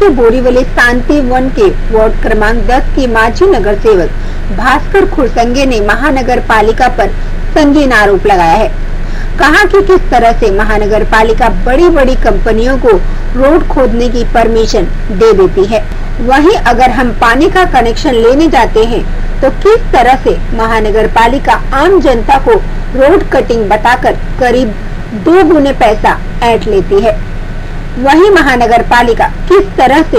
के बोरीवली शांति वन के वार्ड क्रमांक 10 के माजी नगर सेवक भास्कर खुरसंगे ने महानगर पालिका पर संगीन आरोप लगाया है। कहा कि किस तरह से महानगर पालिका बड़ी बड़ी कंपनियों को रोड खोदने की परमिशन दे देती है, वहीं अगर हम पानी का कनेक्शन लेने जाते हैं तो किस तरह से महानगर पालिका आम जनता को रोड कटिंग बताकर करीब 2 गुने पैसा ऐंठ लेती है। वहीं महानगर पालिका किस तरह से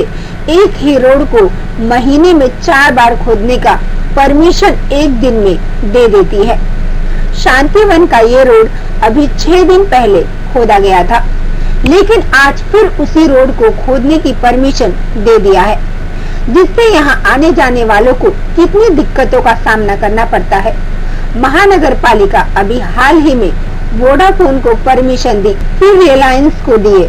एक ही रोड को महीने में 4 बार खोदने का परमिशन एक दिन में दे देती है। शांतिवन का ये रोड अभी 6 दिन पहले खोदा गया था, लेकिन आज फिर उसी रोड को खोदने की परमिशन दे दिया है, जिससे यहाँ आने जाने वालों को कितनी दिक्कतों का सामना करना पड़ता है। महानगर पालिका अभी हाल ही में वोडाफोन को परमिशन दी, फिर रिलायंस को दिए,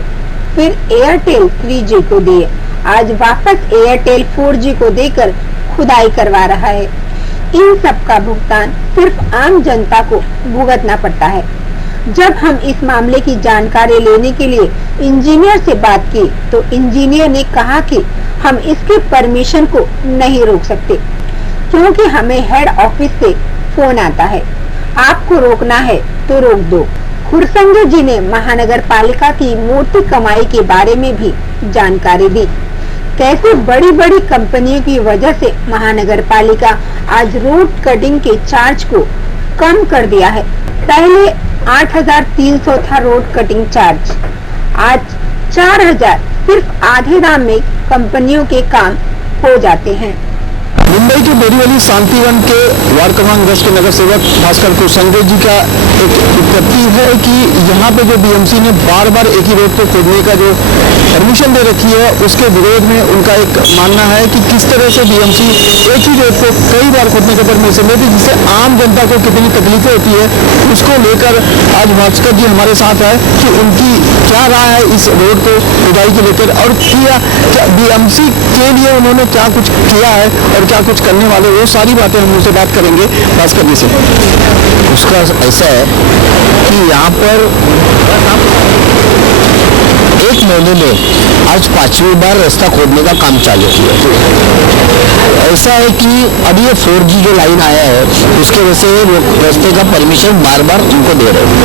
फिर एयरटेल 3G को दिए, आज वापस एयरटेल 4G को देकर खुदाई करवा रहा है। इन सब का भुगतान सिर्फ आम जनता को भुगतना पड़ता है। जब हम इस मामले की जानकारी लेने के लिए इंजीनियर से बात की तो इंजीनियर ने कहा कि हम इसके परमिशन को नहीं रोक सकते, क्योंकि हमें हेड ऑफिस से फोन आता है, आपको रोकना है तो रोक दो। खुरसंगे जी ने महानगर पालिका की मोटी कमाई के बारे में भी जानकारी दी। कैसे बड़ी बड़ी कंपनियों की वजह से महानगर पालिका आज रोड कटिंग के चार्ज को कम कर दिया है। पहले 8,300 था रोड कटिंग चार्ज, आज 4,000 सिर्फ आधे दाम में कंपनियों के काम हो जाते हैं। मुंबई के बोरीवली शांतिवन के वार्ड क्रमांक 10 के नगर सेवक भास्कर खुरसंगे जी का एक उत्पत्ति है कि यहाँ पे जो बीएमसी ने बार बार एक ही रोड को खोदने का जो परमिशन दे रखी है, उसके विरोध में उनका एक मानना है कि किस तरह से बीएमसी एक ही रोड को कई बार खोदने का परमिशन देती है, जिससे आम जनता को कितनी तकलीफें होती है। उसको लेकर आज भास्कर जी हमारे साथ है कि उनकी क्या राय है इस रोड को खुदाई को लेकर, और क्या बीएमसी के लिए उन्होंने क्या कुछ किया है और क्या कुछ करने वाले, वो सारी बातें हम उनसे बात करेंगे भास्कर जी से। उसका ऐसा है कि यहाँ पर एक महीने में आज 5वीं बार रास्ता खोदने का काम चालू किया। ऐसा है कि अभी ये 4G जो लाइन आया है उसके वजह से रास्ते का परमिशन बार बार उनको दे रहे हैं।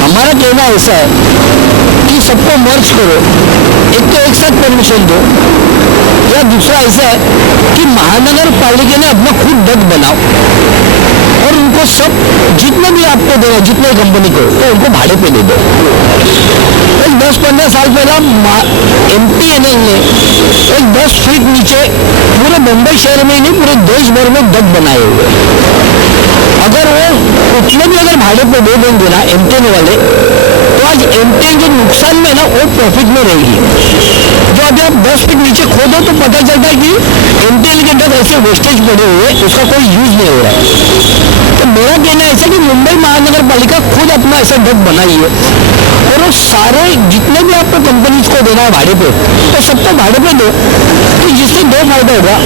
हमारा कहना ऐसा है कि सबको मर्ज करो, एक तो एक साथ परमिशन दो, या दूसरा ऐसा है कि महानगर पालिका ने अपना खुद डग बनाओ और उनको सब जितने भी आपको देना, जितने कंपनी को, तो उनको भाड़े पे दे दो। 10-15 साल पहला MTNL ने एक 10 फीट नीचे पूरे मुंबई शहर में ही नहीं पूरे देश भर में डग बनाए हुए। अगर वो उतने भी अगर भाड़े पे दे देंगे ना MTN वाले, तो आज MTN जो नुकसान में ना वो प्रॉफिट में रहेगी। जो अभी आप 10 फीट नीचे खोदो तो पता चलता है कि MTN के डग ऐसे वेस्टेज पड़े हुए, उसका कोई यूज नहीं हो रहा है। तो मेरा कहना ऐसा कि मुंबई महानगर पालिका खुद अपना ऐसा डग बनाई है और वो सारे जितने भी आपको कंपनीज को देना है भाड़े पे, तो सबको भाड़े पे दो। तो जिससे 2 फायदा होगा,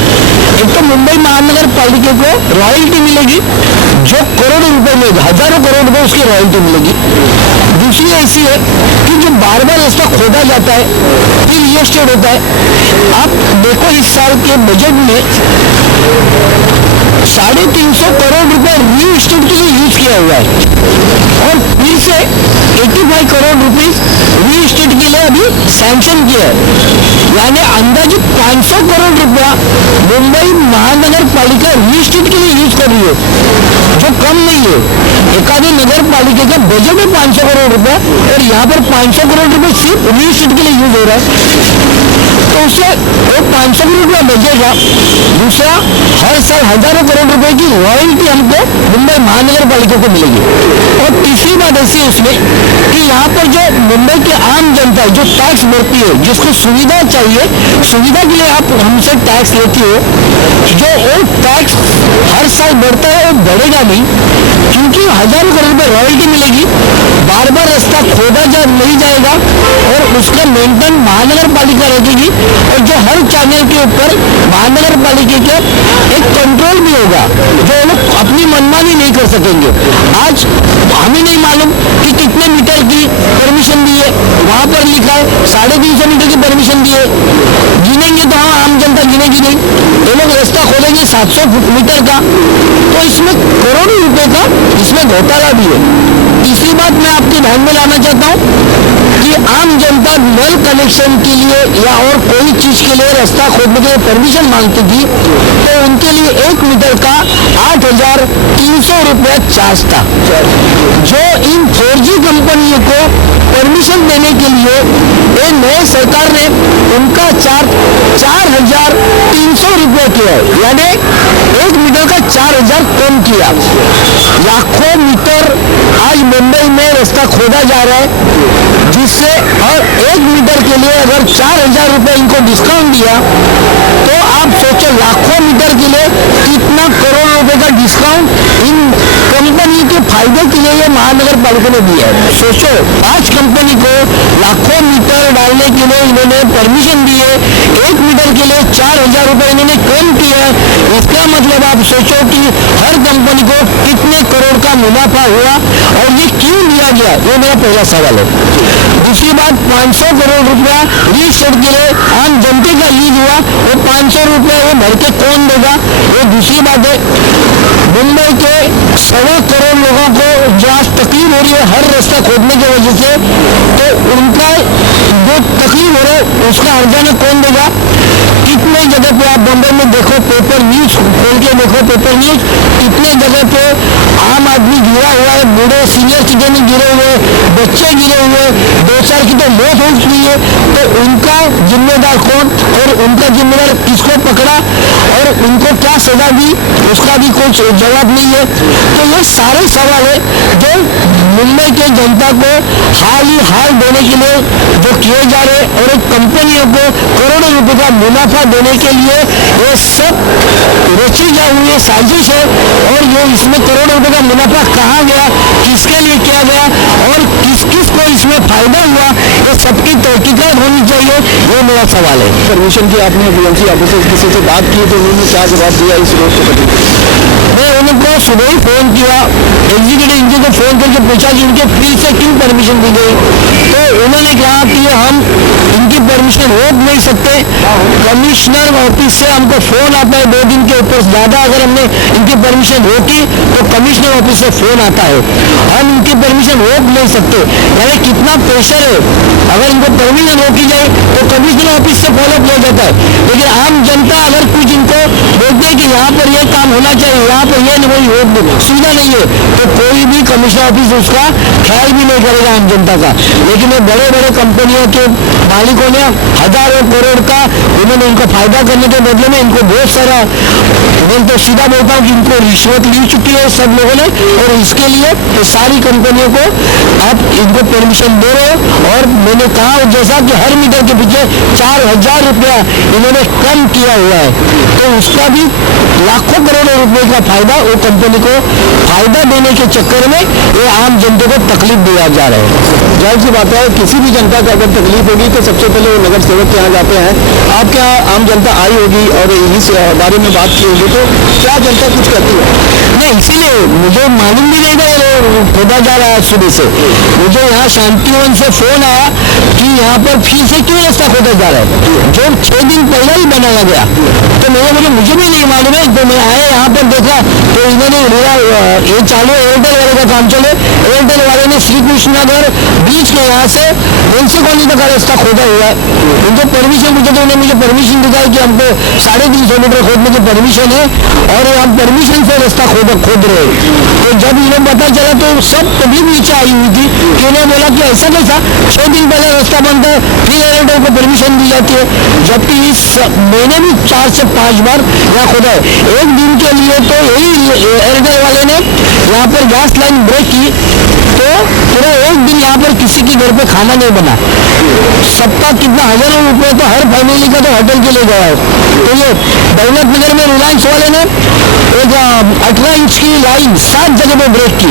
एक तो मुंबई महानगर पालिका को रॉयल्टी मिलेगी जो करोड़ों रुपए में, हजारों करोड़ रुपए उसकी रॉयल्टी मिलेगी। दूसरी ऐसी है कि जो बार बार रास्ता खोदा जाता है फिर ये स्टेट होता है। आप देखो इस साल के बजट में 350 करोड़ रुपए न्यू स्टेट के लिए यूज किया हुआ है और फिर से 85 करोड़ रुपीस न्यू स्टेट के लिए अभी सैंक्शन किया है। यानी अंदाजित 500 करोड़ रुपया मुंबई महानगर पालिका न्यू स्टेट के लिए यूज कर रही है, जो कम नहीं है। एकाधी नगर पालिका का बजट है 500 करोड़ रुपया और यहाँ पर 500 करोड़ रुपए सिर्फ न्यू स्टेट के लिए यूज हो रहा है। तो उससे वो 500 करोड़ रुपया बचेगा। दूसरा, हर साल हजारों करोड़ रुपए की रॉयल्टी हमको मुंबई महानगर पालिका को मिलेगी। और तीसरी बात ऐसी है उसमें कि यहाँ पर जो मुंबई की आम जनता है जो टैक्स भरती है, जिसको सुविधा चाहिए, सुविधा के लिए आप हमसे टैक्स लेती हो, जो वो टैक्स हर हर साल बढ़ता है, वो बढ़ेगा नहीं, क्योंकि हजारों करोड़ रुपए रॉयल्टी मिलेगी। बार बार रास्ता खोदा नहीं जाएगा और उसका मेंटेन महानगर पालिका रखेगी, और जो हर चैनल के ऊपर महानगर पालिका का एक कंट्रोल भी होगा, जो लोग अपनी मनमानी नहीं कर सकेंगे। आज हमें नहीं मालूम कि कितने मीटर की परमिशन दी है, वहां पर लिखा है 350 मीटर की परमिशन दी है, गिनेंगे तो हाँ, आम जनता गिनेगी नहीं, ये लोग रास्ता खोलेंगे 700 मीटर का, तो इसमें करोड़ों रुपए का इसमें घोटाला भी है। तीसरी बात मैं आपके ध्यान में लाना चाहता हूँ कि आम जनता नल कनेक्शन के लिए या और कोई चीज के लिए रास्ता खोदने के लिए परमिशन मांगती थी, तो उनके लिए 1 मीटर का 8,300 रुपया चार्ज था, जो इन 4G कंपनियों को परमिशन देने के लिए ये नए सरकार ने उनका चार्ज 4,300 रुपया किया है, यानी 1 मीटर का 4,000 कम किया। लाखों मीटर आज मुंबई में रास्ता खोदा जा रहा है, जिससे और 1 मीटर के लिए अगर 4,000 रुपये इनको डिस्काउंट दिया, तो आप सोचो लाखों मीटर के लिए कितना करोड़ रुपए का डिस्काउंट इन कंपनी के फायदे के लिए ये महानगर पालिका ने दिया है। सोचो 5 कंपनी को लाखों मीटर डालने के लिए इन्होंने परमिशन दी है, 1 मीटर के लिए 4,000 रुपये इन्होंने कम किया है। इसका मतलब आप सोचो कि हर कंपनी को कितने करोड़ का मुनाफा हुआ, और ये क्यों दिया गया, ये मेरा पहला सवाल है। दूसरी बात, 500 करोड़ रुपया लीज शेड के लिए आम जनता का लीज हुआ, वो 500 रुपये वो भर के कौन देगा, वो दूसरी बात है। मुंबई के 1.25 करोड़ लोगों को जो आज तकलीफ हो रही है हर रास्ता खोदने की वजह से, तो उनका जो तकलीफ हो रहा है उसका हर्जाना कौन देगा। कितने जगह पे आप बम्बई में देखो, पेपर न्यूज खोल के देखो, पेपर न्यूज, कितने जगह पे आम आदमी गिरा हुआ है, बूढ़े सीनियर सिटीजन गिरे हुए, बच्चे गिरे हुए, 2-4 की तो मौत हो चुकी है, तो उनका जिम्मेदार कौन और उनका जिम्मेदार किसको पकड़ा और उनको क्या सजा दी, उसका भी कुछ जवाब नहीं है। तो ये सारे सवाल है जो मुंबई के जनता को हाल देने के लिए जो किए जा रहे, और एक कंपनियों को करोड़ों रुपए का मुनाफा देने के लिए ये सब रची जा हुई है साजिश है। और ये इसमें करोड़ों रुपए का मुनाफा कहाँ गया, किसके लिए किया गया और किस किस को इसमें फायदा हुआ, ये सबकी तहकीकात होनी चाहिए, ये मेरा सवाल है। परमिशन की आपने बीएमसी ऑफिसर किसी से बात की तो उन्होंने क्या जवाब दिया इस रोड को? मैं उनको सुबह ही फोन किया, एग्जीक्यूटिव इंजीनियर को फोन करके पूछा कि उनके फील्ड से क्यों परमिशन दी गई, तो उन्होंने कहा कि हम इनकी परमिशन रोक नहीं सकते, कमिश्नर ऑफिस से हमको फोन आता है 2 दिन के ऊपर ज्यादा, अगर हमने इनकी परमिशन रोकी तो कमिश्नर ऑफिस से फोन आता है, हम इनकी परमिशन रोक नहीं सकते। यानी कितना प्रेशर है, अगर इनको परमिशन रोकी जाए तो कमिश्नर ऑफिस से फॉलो किया जाता है, लेकिन आम जनता अगर कुछ इनको बोलते हैं कि यहाँ पर यह काम होना चाहिए, यहाँ पर यह नहीं सुविधा नहीं है, तो कोई भी कमिश्नर ऑफिस उसका ख्याल भी नहीं करेगा आम जनता का। लेकिन ये बड़े बड़े कंपनियों के मालिकों ने हजारों करोड़ का उन्होंने इनको फायदा करने के बदले में इनको बहुत सारा, मैं तो सीधा बोलता हूँ कि इनको रिश्वत ली चुकी है सब लोगों ने, और इसके लिए ये सारी कंपनियों को आप इनको परमिशन दे रहे हो। और मैंने कहा जैसा कि हर मीटर के पीछे 4,000 रुपया इन्होंने कम किया हुआ है, तो उसका भी लाखों करोड़ों रुपए का फायदा वो कंपनी को फायदा देने के चक्कर में ये आम जनता को तकलीफ दिया जा रहा है। जाहिर सी बात है, किसी भी जनता को अगर तकलीफ होगी तो सबसे पहले वो नगर सेवक के यहाँ जाते हैं। आपके यहाँ आम जनता आई होगी और इस बारे में बात की होगी, तो क्या जनता कुछ कहती है? नहीं, इसीलिए मुझे मालूम भी नहीं था खोदा जा रहा है सुबह से। मुझे यहाँ शांतिवन से फोन आया कि यहाँ पर फिर से क्यों रास्ता खोदा जा रहा है, जो 6 दिन पहले ही बनाया गया। तो मुझे भी नहीं मालूम है, तो मैं आया यहाँ पर देखा तो इन्होंने ये चालू एयरटेल वाले का काम चले, एयरटेल वाले ने श्री कृष्ण नगर बीच के यहाँ से एनसी कॉलोनी तक का रास्ता खोदा हुआ है। उनको परमिशन पूछा तो उन्होंने मुझे परमिशन दिखाई कि हमको 350 मीटर खोदने की परमिशन है और हम परमिशन से रास्ता खोद रहे हैं। तो जब इन्हें पता चला तो सब तकलीफ नीचे आई हुई थी कि उन्हें बोला कि ऐसा कैसा 6 दिन पहले रास्ता बनता है फिर एयरटेल को परमिशन दी जाती है, जबकि इस महीने भी 4 से 5 बार यहाँ खोदा है। एक दिन के लिए तो यही एयरटेल वाले ने यहाँ पर गैस लाइन ब्रेक की, तो पूरा एक दिन यहाँ पर किसी के घर पे खाना नहीं बना, सबका कितना हजारों रुपए तो हर फैमिली का तो होटल के लिए गया है। तो ये दौलत नगर में रिलायंस वाले ने एक 18 इंच की लाइन 7 जगह पे ब्रेक की,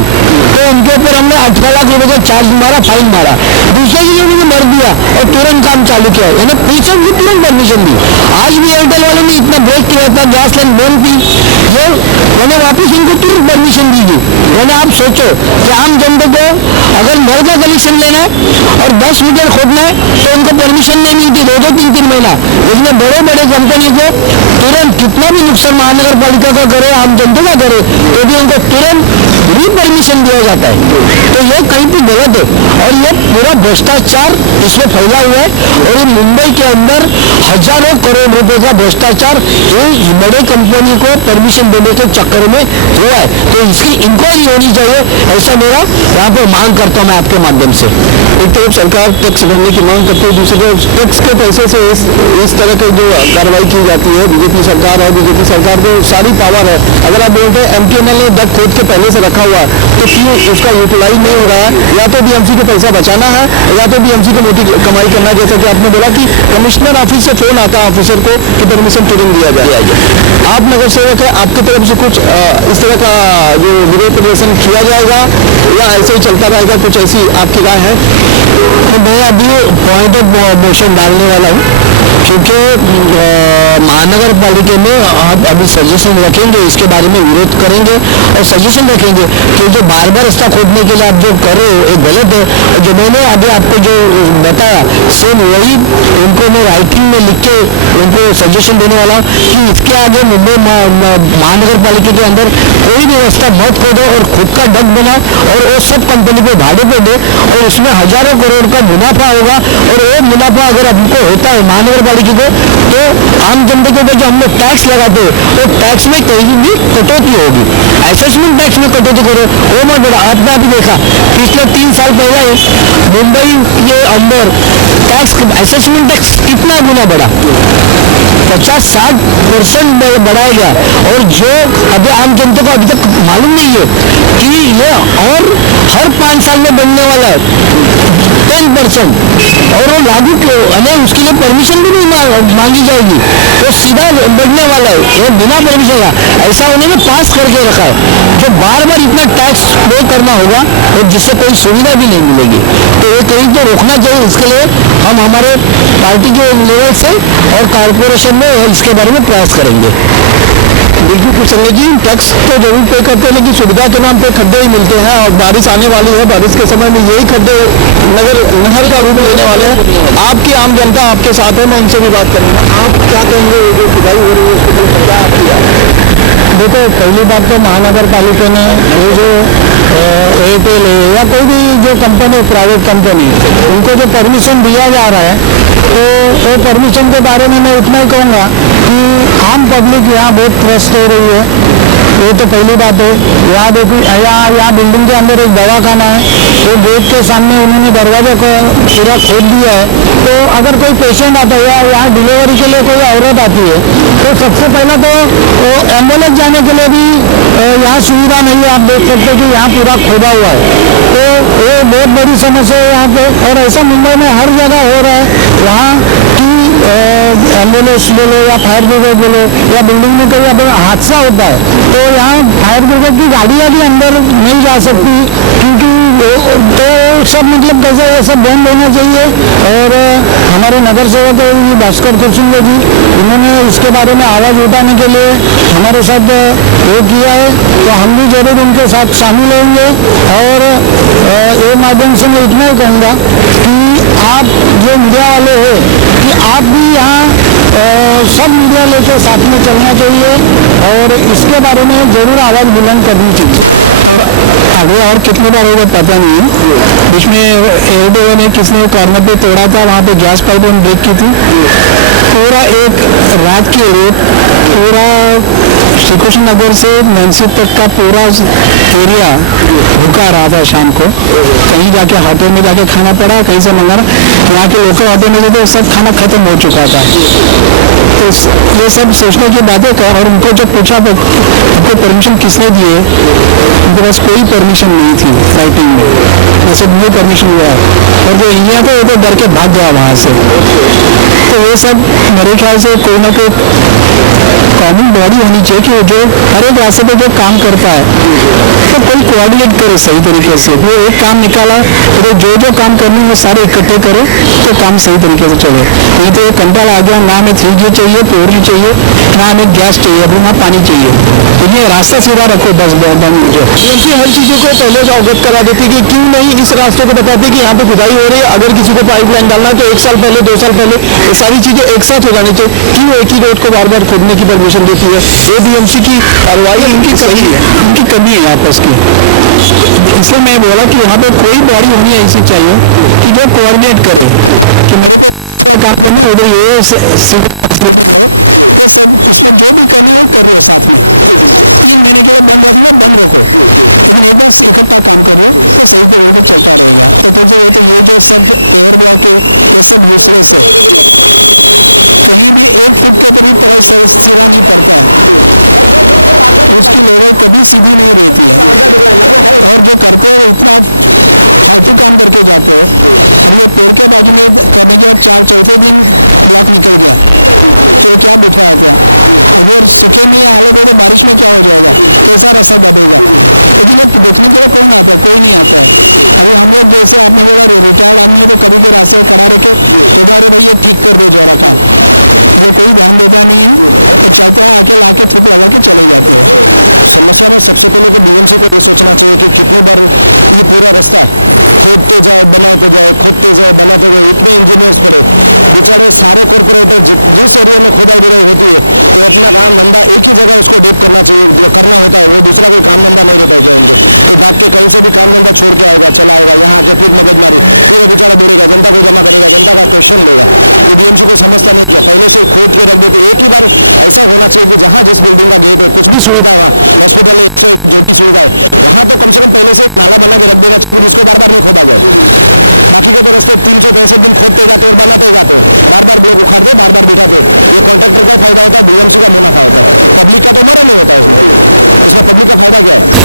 तो उनके ऊपर हमने 18 लाख रुपए का चार्ज मारा, फाइन मारा। दूसरे की उन्होंने मर दिया और तुरंत काम चालू किया, यानी पीछे भी तुरंत परमिशन दी। आज भी एयरटेल वालों ने इतना ब्रेक किया था, गैस लाइन बंद की, ये मैंने वापस इनको तुरंत परमिशन दी थी। मैंने आप सोचो कि आम जनता को अगर नल का कनेक्शन लेना है और 10 मीटर खोदना है तो उनको परमिशन नहीं मिलती 2-2, 3-3 महीना। इसमें बड़े बड़े कंपनी को तुरंत कितना भी नुकसान महानगर पालिका का करे, आम जनता का करे, तो भी उनको तुरंत भी परमिशन दिया जाता है। तो ये कहीं भी गलत है और ये पूरा भ्रष्टाचार इसमें फैला हुआ है। और ये मुंबई के अंदर हजारों करोड़ रुपए का भ्रष्टाचार ये बड़े कंपनी को परमिशन देने के चक्कर में हुआ है। तो इसकी इंक्वायरी होनी चाहिए, ऐसा मेरा यहाँ पे मांग करता हूँ मैं आपके माध्यम से। एक तरफ सरकार टैक्स भरने की मांग करती है, दूसरी तरफ टैक्स के पैसे से इस तरह की जो कार्रवाई की जाती है, बीजेपी सरकार है, बीजेपी सरकार को सारी पावर है। अगर आप बोलते हैं एमटीएनएल ने डग खोद के पहले से रखा हुआ है तो क्यों उसका यूटिलाइज नहीं हो रहा है? या तो बीएमसी को पैसा बचाना है या तो बीएमसी को मोटी कमाई करना है। जैसा कि आपने बोला कि कमिश्नर ऑफिस से फोन आता है ऑफिसर को कि परमिशन तुरंत दिया जाए। आप नगर सेवक है, आपकी तरफ से कुछ इस तरह का जो विरोध प्रदर्शन किया जाएगा या ऐसे ही चलता रहेगा, कुछ ऐसी आपकी राय है? तो मैं अभी पॉइंट ऑफ मोशन डालने वाला हूँ, क्योंकि महानगर पालिका में आप अभी सजेशन रखेंगे, इसके बारे में विरोध करेंगे और सजेशन रखेंगे कि जो बार बार रास्ता खोदने के लिए आप जो कर रहे हो ये गलत है। और जो मैंने अभी आपको जो बताया सेम वही उनको मैं राइटिंग में लिख के उनको सजेशन देने वाला हूँ कि इसके आगे मुंबई महानगर पालिका के अंदर कोई भी रास्ता मत खोदो और खुद का डग बनाओ और वो सब कंपनी को भाड़े पे दे और उसमें हजारों करोड़ का मुनाफा होगा। और वो मुनाफा अगर हमको होता है महानगर पालिका को तो आम जनता के ऊपर जो हम लोग टैक्स लगाते हैं तो टैक्स में कहीं भी कटौती होगी। असेसमेंट टैक्स में कटौती करो वो मत बढ़ा। आपने अभी देखा पिछले 3 साल पहले मुंबई के अंदर टैक्स असेसमेंट टैक्स कितना गुना बढ़ा, 50-60% बढ़ाया गया। और जो अभी आम जनता को अभी तक मालूम नहीं है कि ये और हर 5 साल में बढ़ने वाला है 10%। और वो लागू उसके लिए परमिशन भी नहीं मांगी जाएगी, वो सीधा बढ़ने वाला है, वो बिना परमिशन का। ऐसा उन्होंने पास करके रखा है जो बार बार इतना टैक्स पे करना होगा और जिससे कोई सुविधा भी नहीं मिलेगी। तो ये कहीं तो रोकना चाहिए। इसके लिए हम हमारे पार्टी के लेवल से और कॉर्पोरेशन में इसके बारे में प्रयास करेंगे। बिल्कुल कुशल जी, टैक्स तो जरूर पे करते हैं लेकिन सुविधा के नाम पे खड्डे ही मिलते हैं और बारिश आने वाली है, बारिश के समय में यही खड्डे नहर का रूप लेने वाले हैं। आपकी आम जनता आपके साथ है, मैं इनसे भी बात करूँगा। आप क्या कहेंगे जो खुदाई हो रही है उसको क्या आप किया? देखो पहली बात तो महानगर पालिका ने ये जो एयरटेल है या कोई भी जो कंपनी प्राइवेट कंपनी उनको जो परमिशन दिया जा रहा है तो वो परमिशन के बारे में मैं इतना ही कहूँगा कि आम पब्लिक यहाँ बहुत त्रस्त हो रही है। ये तो पहली बात है। यहाँ देखो यहाँ बिल्डिंग के अंदर एक दवाखाना है, वो गेट के सामने उन्होंने दरवाजा को पूरा खोद दिया है। तो अगर कोई पेशेंट आता है या यहाँ डिलीवरी के लिए कोई औरत आती है तो सबसे पहले तो एम्बुलेंस जाने के लिए भी यहाँ सुविधा नहीं है। आप देख सकते हैं कि यहाँ पूरा खोदा हुआ है, तो ये बहुत बड़ी समस्या है यहाँ पे। और ऐसा मुंबई में हर जगह हो रहा है। वहाँ की एम्बुलेंस बोलो या फायर ब्रिगेड बोलो या बिल्डिंग में कोई अगर हादसा होता है तो यहाँ फायर ब्रिगेड की गाड़ियाँ भी अंदर नहीं जा सकती, क्योंकि तो सब मतलब कैसे ये सब बंद होना चाहिए। और हमारे नगर सेवक भास्कर कुरसिंगे जी उन्होंने इसके बारे में आवाज़ उठाने के लिए हमारे साथ वो किया है, तो हम भी जरूर उनके साथ शामिल होंगे। और ये माध्यम से मैं इतना ही कहूँगा कि आप जो मीडिया वाले हैं कि आप भी यहाँ सब मीडिया लेकर साथ में चलना चाहिए और इसके बारे में जरूर आवाज़ बुलंद करनी चाहिए। आगे और कितनी बार होगा पता नहीं है। इसमें एयरटेल ने किसने कॉर्नर पे तोड़ा था, वहाँ पे गैस पाइप ब्रेक की थी। पूरा एक रात की रेत पूरा श्री कृष्ण नगर से नैन्सी तक का पूरा एरिया भूखा रहा था शाम को। कहीं जाके होटल में जाके खाना पड़ा, कहीं से मंगाना, यहाँ के लोकल होटल में जो सब खाना खत्म हो चुका था। तो ये सब सोचने की बातें कर, और उनको जब पूछा तो उनको परमिशन किसने दिए, उनके पास कोई परमिशन नहीं थी फाइटिंग में, जैसे मुझे परमिशन हुआ, और जो इंडिया को वो तो डर के भाग गया वहाँ से। तो ये सब मेरे ख्याल से कोई ना कोई कॉमन बॉडी होनी चाहिए कि जो हर एक रास्ते पे जो काम करता है तो कोई कोऑर्डिनेट करे सही तरीके से। वो एक काम निकाला तो जो काम करने वो सारे इकट्ठे करे तो काम सही तरीके से चले। नहीं तो ये कंटाला आ गया, ना हमें 3G चाहिए, 4G चाहिए, ना हमें गैस चाहिए, अभी ना पानी चाहिए। तो ये रास्ता सीधा रखो बस। बीएमसी हर चीज़ों को पहले अवगत करा देती कि क्यों नहीं इस रास्ते को बताते कि यहाँ पे खुदाई हो रही है, अगर किसी को पाइपलाइन डालना है तो 1 साल पहले 2 साल पहले ये सारी चीज़ें एक साथ हो जानी चाहिए। क्यों एक ही रोड को बार बार खोदने की परमिशन देती है? ये बीएमसी की कार्रवाई इनकी कमी है आपस की। इसलिए मैं बोला कि यहाँ पे कोई बॉडी होनी ऐसी चाहिए कि जो कोऑर्डिनेट करे कि काम करना उधर ये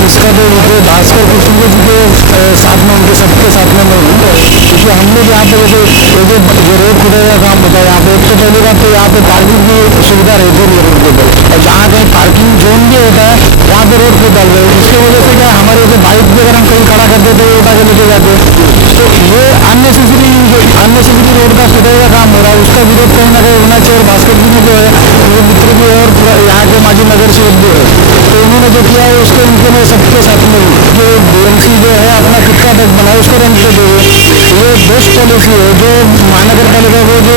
इसका जो भास्कर कृष्ण जी के साथ में, उनके सबके साथ में मैं हूँ, क्योंकि हम लोग यहाँ पे जैसे जो रोड खुदाई का काम होता है यहाँ पे, एक तो पहली बात तो यहाँ पे पार्किंग की सुविधा रहती है रोड के ऊपर, और जहाँ कहीं पार्किंग जोन भी होता है वहाँ पे रोड खुद डाल रहे हैं। इसकी वजह से क्या हमारे जो बाइक भी अगर हम कहीं खड़ा कर देते हैं उठा के लेके जाते हैं, तो ये अननेसेसरी रोड का खुदाई का काम हो रहा है। उसका विरोध कहीं ना कहीं होना चाहिए। और भास्कर जी ने जो है वो मित्र भी है और यहाँ के माजी नगर सेवक भी है, तो उन्होंने जो किया है उसको उनके में सबके साथ में जो बीएमसी जो है अपना खुद का टैक्स बनाए उसको रेंट पे देवे, ये बेस्ट पॉलिसी है जो महानगर पालिका को जो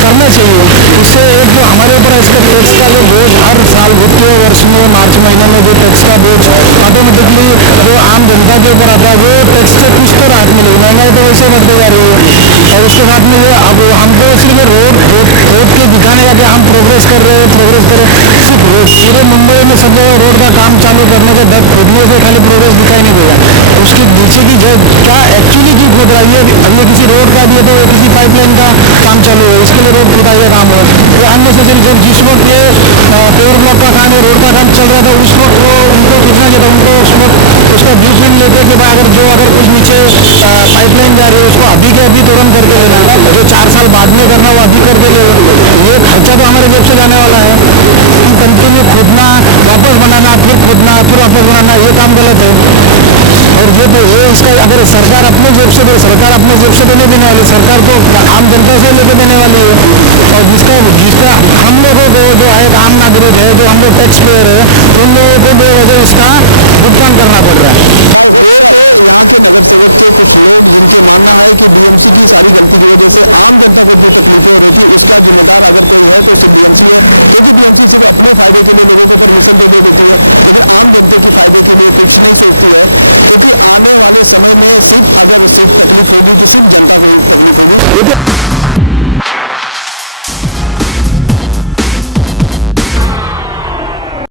करना चाहिए। इससे एक जो हमारे ऊपर इसका टैक्स का जो बोझ हर साल वित्तीय वर्ष में मार्च महीने में जो टैक्स का बोझ ऑटोमेटिकली जो आम जनता के ऊपर आता है, वो टैक्स से कुछ तो राहत मिलेगी। महंगाई तो वैसे बढ़ती जा रही है, और उसके साथ में ये अब हमको सिर्फ रोड के दिखाने जाके हम प्रोग्रेस कर रहे हैं, सिर्फ पूरे मुंबई में सब जगह रोड का काम चालू करने के 10 खोदने से खाली प्रोग्रेस दिखाई नहीं देगा। उसके नीचे की जो क्या एक्चुअली क्यों खोद रहा है, अभी किसी रोड का दिए तो किसी पाइपलाइन का काम चालू है, इसके लिए रोड खुदाई का काम हो। तो अननेसेसरी जब जिस वक्त ये पेवर ब्लॉक का काम है, रोड का काम चल रहा था, उस वक्त वो उनको पूछना चाहिए, उनको उस वक्त उसका ब्लूप्रिंट लेते कि भाई अगर कुछ नीचे पाइपलाइन जा रही है उसको अभी के अभी तुरंत करके लेना, जो 4 साल बाद में करना वो अभी करके ले। ये खर्चा तो हमारे जेब से जाने वाला है। कंटिन्यू खोदना, वापस बनाना, फिर खोदना, फिर वापस बनाना, ये काम गलत है। और ये तो ये इसका अगर सरकार अपने जेब से दे, सरकार अपने जेब से नहीं देने वाली, सरकार तो आम जनता से लेकर देने वाली है। और जिसका हम लोगों को जो है आम नागरिक है, जो हम लोग टैक्स पेयर है, उन लोगों को जो